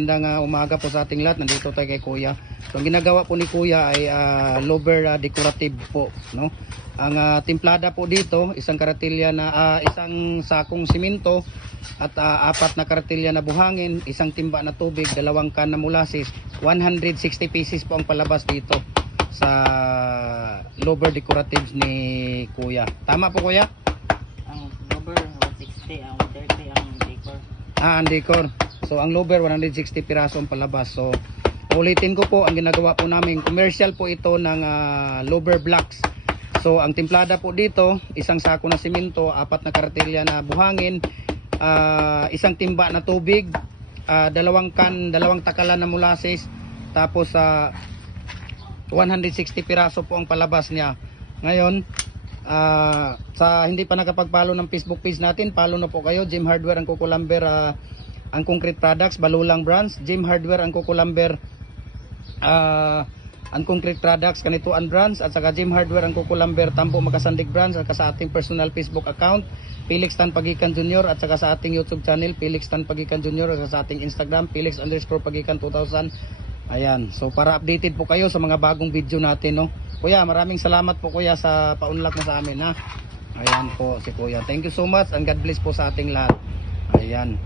Magandang umaga po sa ating lahat. Nandito tayo kay Kuya. So ang ginagawa po ni Kuya ay lower decorative po, no? Ang timplada po dito, isang karatilya na isang sakong simento at apat na karatilya na buhangin, isang timba na tubig, dalawang can na molasses. 160 pieces po ang palabas dito sa lower decoratives ni Kuya. Tama po, Kuya? Ang lower 160, ang 30 ang decor. Ang decor. So ang lower 160 piraso ang palabas. So ulitin ko po, ang ginagawa po namin, commercial po ito ng lower blocks. So ang timplada po dito, isang sako na simento, apat na karatilya na buhangin, isang timba na tubig, dalawang takalan na molasses, tapos 160 piraso po ang palabas niya. Ngayon, sa hindi pa nakapag-follow ng Facebook page natin, follow na po kayo. Jim Hardware ang Kukulamber, ang concrete products, Balulang branch. Jim Hardware ang Kukulamber, ang concrete products, Kanituan branch, at saka Jim Hardware ang Kukulamber, Tambo Makasandig branch, at sa ating personal Facebook account, Felix Tan Pagikan Jr., at saka sa ating YouTube channel, Felix Tan Pagikan Jr., at sa ating Instagram, Felix_Pagikan 2000. Ayan, so para updated po kayo sa mga bagong video natin, no? Kuya, maraming salamat po, Kuya, sa paunlak mo sa amin, ha? Ayan po si Kuya. Thank you so much and God bless po sa ating lahat. Ayan. So para updated po kayo sa mga bagong video natin, no? Kuya, maraming salamat po, Kuya, sa paunlak mo sa amin, ha? Ayan po si Kuya. Thank you so much and God bless po sa ating lahat. Ayan. So para updated po kayo sa mga bagong video natin, no? Kuya, maraming salamat po, Kuya, sa paunlak mo sa amin, ha? Ayan po si Kuya. Thank you so much and God bless po sa ating lahat.